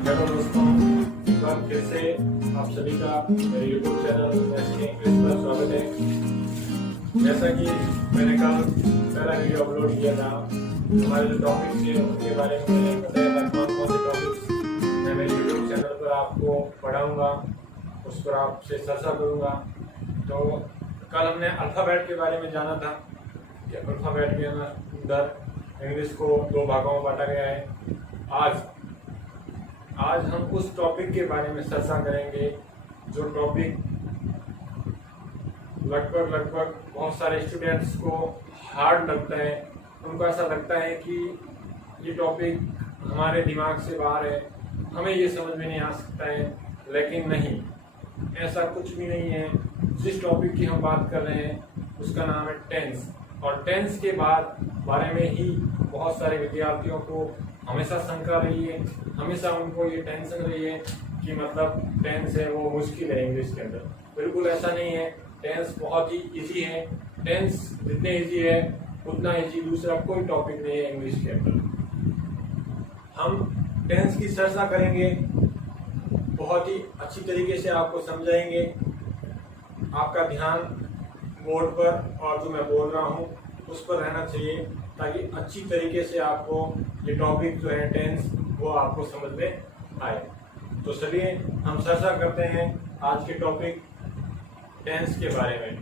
Hello दोस्तों, एक बार फिर से आप सभी का मेरे YouTube चैनल एसके इंग्लिश पर स्वागत है। जैसा कि मैंने कल पहला वीडियो अपलोड किया था, हमारे जो टॉपिक्स थे उनके बारे में मैंने बताया था कौन कौन से टॉपिक्स मैं मेरे YouTube चैनल पर आपको पढ़ाऊँगा, उस पर आपसे चर्चा करूँगा। तो कल हमने अल्फ़ाबेट के बारे में जाना था कि अल्फ़ाबेट के अंदर इंग्लिश को दो भागों में बांटा गया है। आज हम उस टॉपिक के बारे में चर्चा करेंगे जो टॉपिक लगभग बहुत सारे स्टूडेंट्स को हार्ड लगता है। उनको ऐसा लगता है कि ये टॉपिक हमारे दिमाग से बाहर है, हमें ये समझ में नहीं आ सकता है। लेकिन नहीं, ऐसा कुछ भी नहीं है। जिस टॉपिक की हम बात कर रहे हैं उसका नाम है टेंस, और टेंस के बारे में ही बहुत सारे विद्यार्थियों को हमेशा शंका रही है, हमेशा उनको ये टेंशन रही है कि मतलब टेंस है वो मुश्किल है इंग्लिश के अंदर। बिल्कुल ऐसा नहीं है, टेंस बहुत ही इजी है। टेंस जितने इजी है उतना इजी दूसरा कोई टॉपिक नहीं है इंग्लिश के अंदर। हम टेंस की चर्चा करेंगे, बहुत ही अच्छी तरीके से आपको समझाएंगे। आपका ध्यान बोर्ड पर और जो मैं बोल रहा हूँ उस पर रहना चाहिए, ताकि अच्छी तरीके से आपको ये टॉपिक जो है टेंस वो आपको समझ में आए। तो चलिए हम चर्चा करते हैं आज के टॉपिक टेंस के बारे में।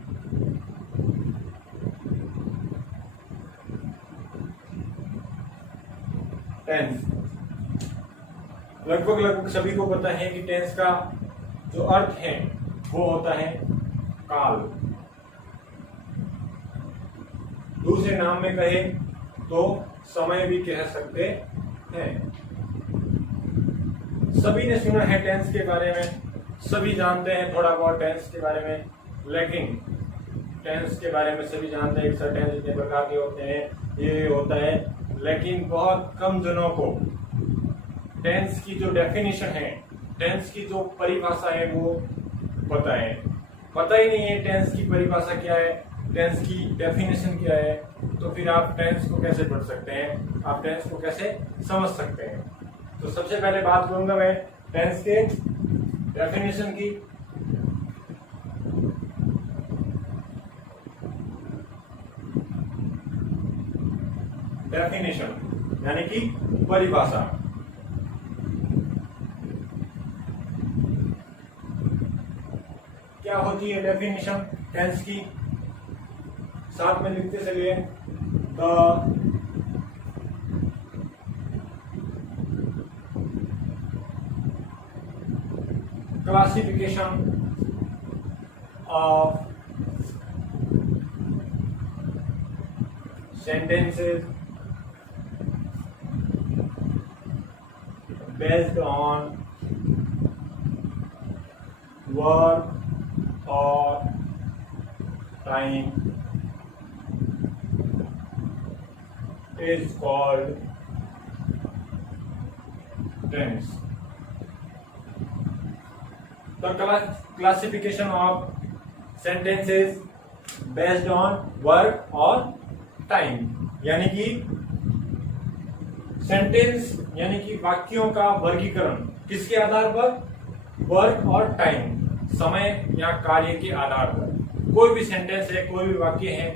टेंस लगभग सभी को पता है कि टेंस का जो अर्थ है वो होता है काल। दूसरे नाम में कहे तो समय भी कह सकते हैं। सभी ने सुना है टेंस के बारे में, सभी जानते हैं थोड़ा बहुत टेंस के बारे में। लेकिन टेंस के बारे में सभी जानते हैं कि सर टेंस इतने प्रकार के होते हैं, ये होता है, लेकिन बहुत कम जनों को टेंस की जो डेफिनेशन है, टेंस की जो परिभाषा है वो पता है। पता ही नहीं है टेंस की परिभाषा क्या है, टेंस की डेफिनेशन क्या है, तो फिर आप टेंस को कैसे पढ़ सकते हैं, आप टेंस को कैसे समझ सकते हैं। तो सबसे पहले बात करूंगा मैं टेंस के डेफिनेशन की। डेफिनेशन यानी कि परिभाषा। क्या होती है डेफिनेशन टेंस की? साथ में लिखते चलिए। The classification of sentences based on word or time is called tense. The classification of sentences based on word or time यानी कि सेंटेंस यानी कि वाक्यों का वर्गीकरण किसके आधार पर? वर्ड और टाइम, समय या कार्य के आधार पर। कोई भी सेंटेंस है, कोई भी वाक्य है,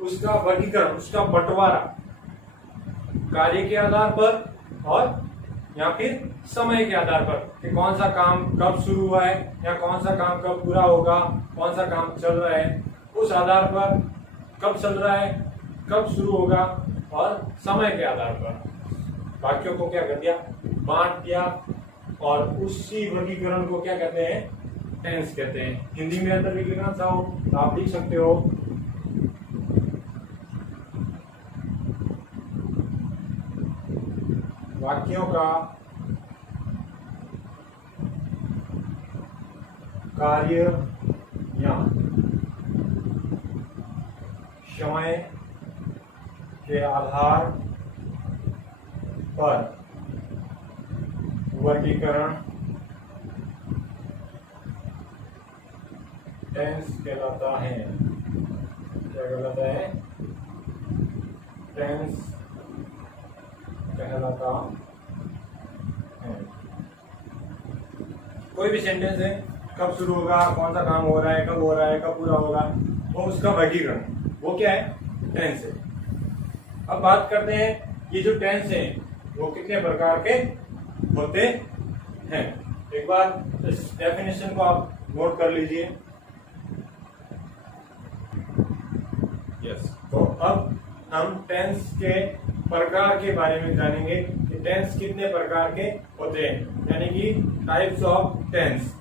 उसका वर्गीकरण, उसका बंटवारा कार्य के आधार पर और या फिर समय के आधार पर कि कौन सा काम कब शुरू हुआ है या कौन सा काम कब पूरा होगा, कौन सा काम चल रहा है, उस आधार पर कब चल रहा है, कब शुरू होगा, और समय के आधार पर वाक्यों को क्या कर दिया, बांट दिया, और उसी वर्गीकरण को क्या कहते हैं? टेंस कहते हैं। हिंदी में अंदर भी लिखना चाहो तो आप लिख सकते हो। वाक्यों का कार्य या समय के आधार पर वर्गीकरण टेंस कहलाता है। क्या कहलाता है? टेंस कहलाता है। कोई भी सेंटेंस है, कब शुरू होगा, कौन सा काम हो रहा है, कब हो रहा है, कब पूरा होगा, वो उसका वर्गीकरण, वो क्या है, टेंस है। अब बात करते हैं ये जो टेंस है वो कितने प्रकार के होते हैं। एक बार इस डेफिनेशन को आप नोट कर लीजिए। तो अब हम टेंस के प्रकार के बारे में जानेंगे कि टेंस कितने प्रकार के होते हैं, यानी कि टाइप्स ऑफ टेंस।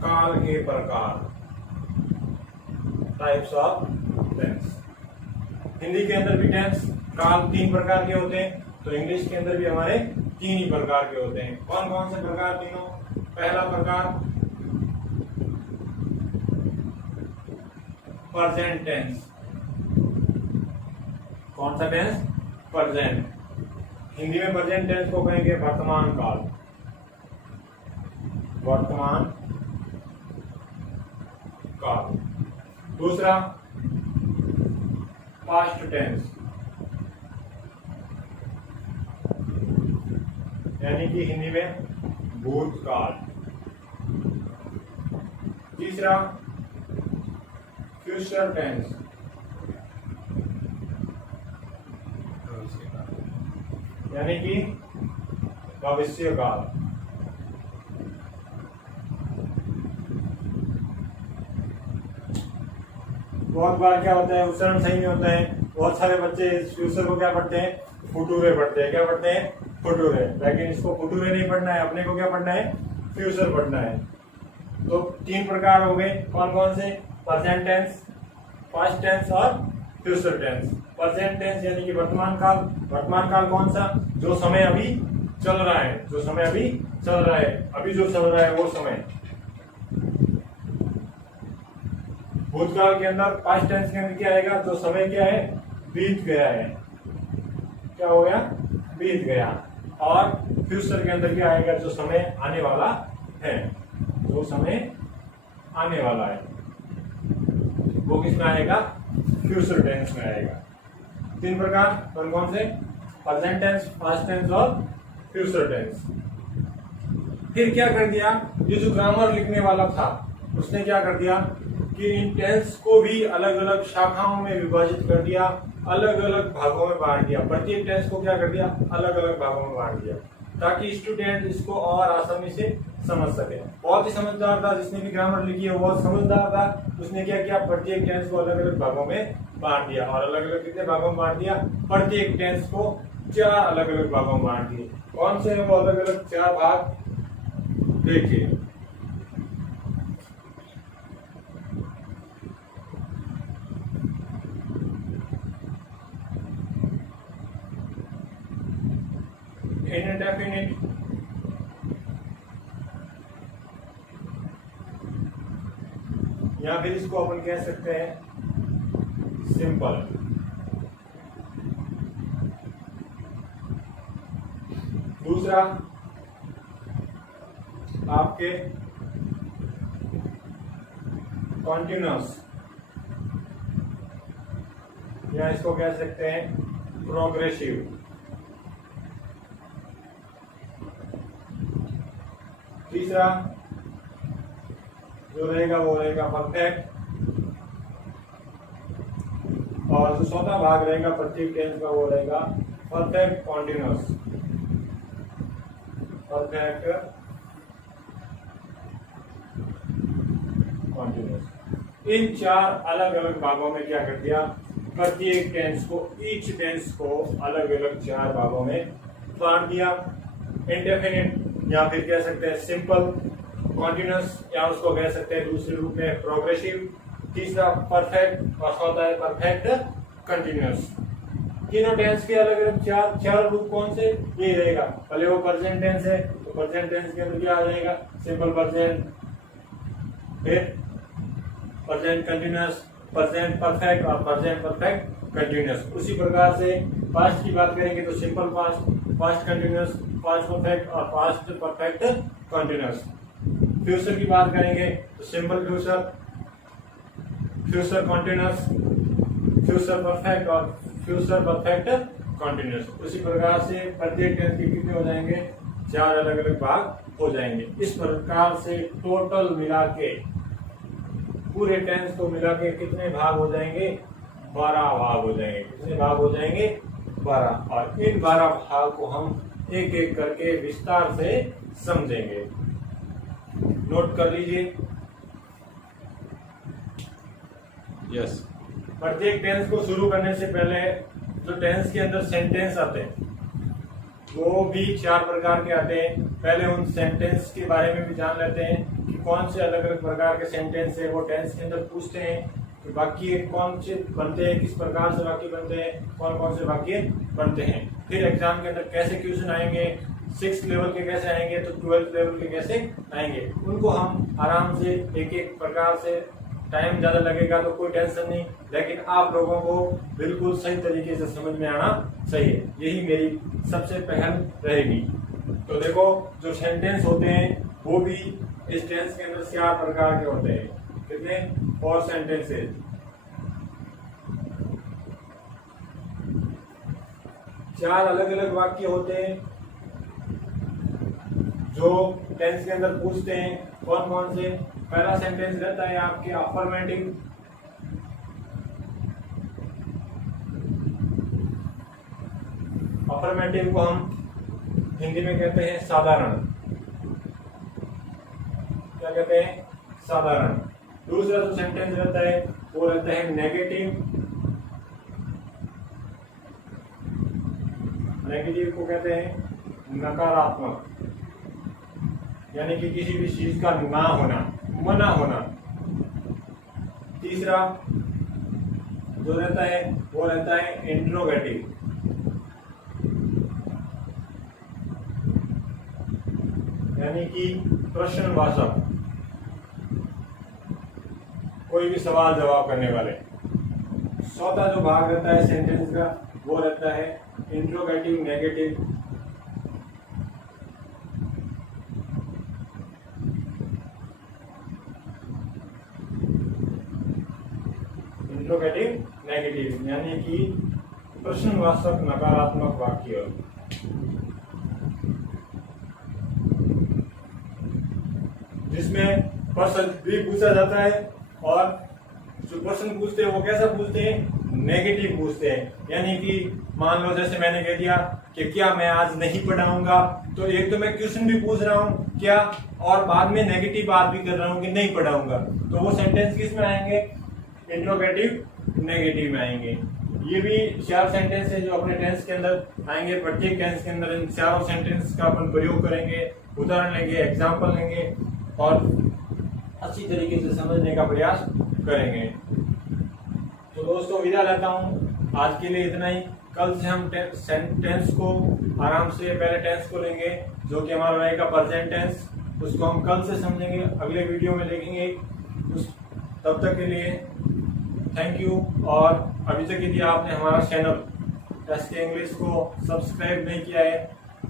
काल के प्रकार, टाइप्स ऑफ टेंस। हिंदी के अंदर भी टेंस काल 3 प्रकार के होते हैं, तो इंग्लिश के अंदर भी हमारे 3 ही प्रकार के होते हैं। कौन कौन से प्रकार तीनों? पहला प्रकार प्रेजेंट टेंस। कौन सा टेंस? प्रेजेंट। हिंदी में प्रेजेंट टेंस को कहेंगे वर्तमान काल, वर्तमान काल। दूसरा पास्ट टेंस, यानी कि हिंदी में भूतकाल। तीसरा फ्यूचर टेंस, यानी कि भविष्यकाल। बहुत बार क्या होता है, उच्चारण सही नहीं होता है, बहुत सारे बच्चे इस फ्यूचर को क्या पढ़ते हैं, फुटूरे पढ़ते हैं। क्या पढ़ते हैं? फुटूरे। लेकिन इसको फुटूरे नहीं पढ़ना है, अपने को क्या पढ़ना है, फ्यूचर पढ़ना है। तो 3 प्रकार हो गए, कौन कौन से? प्रेजेंट टेंस, पास्ट टेंस और फ्यूचर टेंस। प्रेजेंट टेंस यानी कि वर्तमान काल। वर्तमान काल कौन सा? जो समय अभी चल रहा है, जो समय अभी चल रहा है, अभी जो चल रहा है वो समय। भूतकाल के अंदर, पास्ट टेंस के अंदर क्या आएगा? जो समय क्या है, बीत गया है। क्या हो गया? बीत गया। और फ्यूचर के अंदर क्या आएगा? जो समय आने वाला है, जो समय आने वाला है वो किस में आएगा? फ्यूचर टेंस में आएगा। 3 प्रकार कौन कौन से? प्रेजेंट टेंस, पास्ट टेंस और फ्यूचर टेंस। फिर क्या कर दिया, ये जो ग्रामर लिखने वाला था उसने क्या कर दिया कि इन टेंस को भी अलग अलग शाखाओं में विभाजित कर दिया, अलग अलग भागों में बांट दिया। प्रत्येक टेंस को क्या कर दिया? अलग अलग भागों में बांट दिया, ताकि स्टूडेंट इसको और आसानी से समझ सके। बहुत ही समझदार था जिसने भी ग्रामर लिखी है, बहुत समझदार था। उसने क्या किया? प्रत्येक टेंस को अलग अलग भागों में बांट दिया। और अलग अलग कितने भागों में बांट दिया? प्रत्येक टेंस को 4 अलग अलग भागों में बांट दिए। कौन से है वो अलग अलग 4 भाग? देखिए, indefinite, या फिर इसको अपन कह सकते हैं सिंपल। दूसरा आपके कॉन्टिन्यूअस, या इसको कह सकते हैं प्रोग्रेसिव। तीसरा जो रहेगा वो रहेगा परफेक्ट। और जो चौथा भाग रहेगा प्रत्येक टेंस का वो रहेगा परफेक्ट कॉन्टिन्यूअस, परफेक्ट कॉन्टिन्यूअस। इन 4 अलग अलग भागों में क्या कर दिया? प्रत्येक टेंस को, ईच टेंस को अलग अलग 4 भागों में बांट दिया। इंडेफिनिट, या फिर कह सकते हैं सिंपल, कॉन्टिन्यूअस, या उसको कह सकते हैं दूसरे रूप में प्रोग्रेसिव। तीसरा परफेक्ट, और चौथा है परफेक्ट कंटिन्यूअस। तीनों टेंस के अलग अलग 4 रूप कौन से? ये रहेगा। पहले वो प्रेजेंट टेंस है, तो प्रेजेंट टेंस के अंदर क्या आ जाएगा? सिंपल प्रेजेंट, फिर प्रेजेंट कंटिन्यूअस, प्रेजेंट परफेक्ट और प्रेजेंट परफेक्ट कंटिन्यूअस। उसी प्रकार से पास्ट की बात करेंगे तो simple past, past continuous, past perfect और पास्ट परफेक्ट कंटिन्यूअस। फ्यूचर की बात करेंगे तो simple future, future continuous, future perfect और फ्यूचर परफेक्ट कंटिन्यूअस। उसी प्रकार से प्रत्येक टेंस के कितने हो जाएंगे, 4 अलग अलग भाग हो जाएंगे। इस प्रकार से टोटल मिला के पूरे टेंस को मिला के कितने भाग हो जाएंगे, 12 भाग हो जाएंगे। कितने भाग हो जाएंगे, 12। और इन 12 भाग को हम एक एक करके विस्तार से समझेंगे। नोट कर लीजिए। यस, प्रत्येक टेंस को शुरू करने से पहले जो टेंस के अंदर सेंटेंस आते हैं वो भी 4 प्रकार के आते हैं। पहले उन सेंटेंस के बारे में भी जान लेते हैं कि कौन से अलग अलग प्रकार के सेंटेंस है। वो टेंस के अंदर पूछते हैं कि वाक्य कौन से बनते हैं, किस प्रकार से वाक्य बनते हैं, कौन कौन से वाक्य बनते हैं। फिर एग्जाम के अंदर कैसे क्वेश्चन आएंगे, 6th लेवल के कैसे आएंगे, तो 12th लेवल के कैसे आएंगे, उनको हम आराम से एक एक प्रकार से, टाइम ज्यादा लगेगा तो कोई टेंशन नहीं, लेकिन आप लोगों को बिल्कुल सही तरीके से समझ में आना चाहिए। यही मेरी सबसे पहल रहेगी। तो देखो, जो सेंटेंस होते हैं वो भी इस टेंस के अंदर 4 प्रकार के होते हैं। कितने, 4 सेंटेंसेस। 4 अलग अलग वाक्य होते हैं जो टेंस के अंदर पूछते हैं। कौन कौन से? पहला सेंटेंस रहता है आपके अफर्मेटिव। अफर्मेटिव को हम हिंदी में कहते हैं साधारण। क्या कहते हैं? साधारण। दूसरा जो सेंटेंस रहता है वो रहता है नेगेटिव। नेगेटिव को कहते हैं नकारात्मक, यानी कि किसी भी चीज का ना होना, मना होना। तीसरा जो रहता है वो रहता है इंट्रोगेटिव, यानी कि प्रश्नवाचक, कोई भी सवाल जवाब करने वाले। चौथा जो भाग रहता है सेंटेंस का वो रहता है इंट्रोगेटिव नेगेटिव। इंट्रोगेटिव नेगेटिव यानी कि प्रश्नवाचक नकारात्मक वाक्य, जिसमें प्रश्न भी पूछा जाता है और जो प्रश्न पूछते हैं वो कैसा पूछते हैं? नेगेटिव पूछते हैं। यानी कि मान लो जैसे मैंने कह दिया कि क्या मैं आज नहीं पढ़ाऊंगा, तो एक तो मैं क्वेश्चन भी पूछ रहा हूँ क्या, और बाद में नेगेटिव बात भी कर रहा हूँ कि नहीं पढ़ाऊंगा, तो वो सेंटेंस किस में आएंगे? इंट्रोगेटिव नेगेटिव में आएंगे। ये भी 4 सेंटेंस है जो अपने टेंस के अंदर आएंगे। प्रत्येक टेंस के अंदर इन 4 सेंटेंस का अपन प्रयोग करेंगे, उदाहरण लेंगे, एग्जाम्पल लेंगे और अच्छी तरीके से समझने का प्रयास करेंगे। तो दोस्तों विदा लेता हूँ, आज के लिए इतना ही। कल से हम टेंस को आराम से, पहले टेंस को लेंगे जो कि हमारा रहेगा प्रेजेंट टेंस, उसको हम कल से समझेंगे, अगले वीडियो में देखेंगे। तब तक के लिए थैंक यू। और अभी तक यदि आपने हमारा चैनल एसके इंग्लिश को सब्सक्राइब नहीं किया है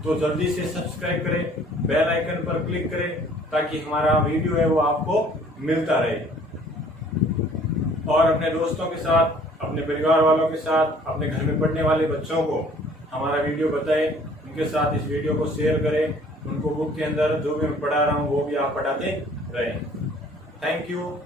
तो जल्दी से सब्सक्राइब करें, बेल आइकन पर क्लिक करें ताकि हमारा वीडियो है वो आपको मिलता रहे। और अपने दोस्तों के साथ, अपने परिवार वालों के साथ, अपने घर में पढ़ने वाले बच्चों को हमारा वीडियो बताएं, उनके साथ इस वीडियो को शेयर करें, उनको बुक के अंदर जो भी मैं पढ़ा रहा हूँ वो भी आप पढ़ाते रहें। Thank you.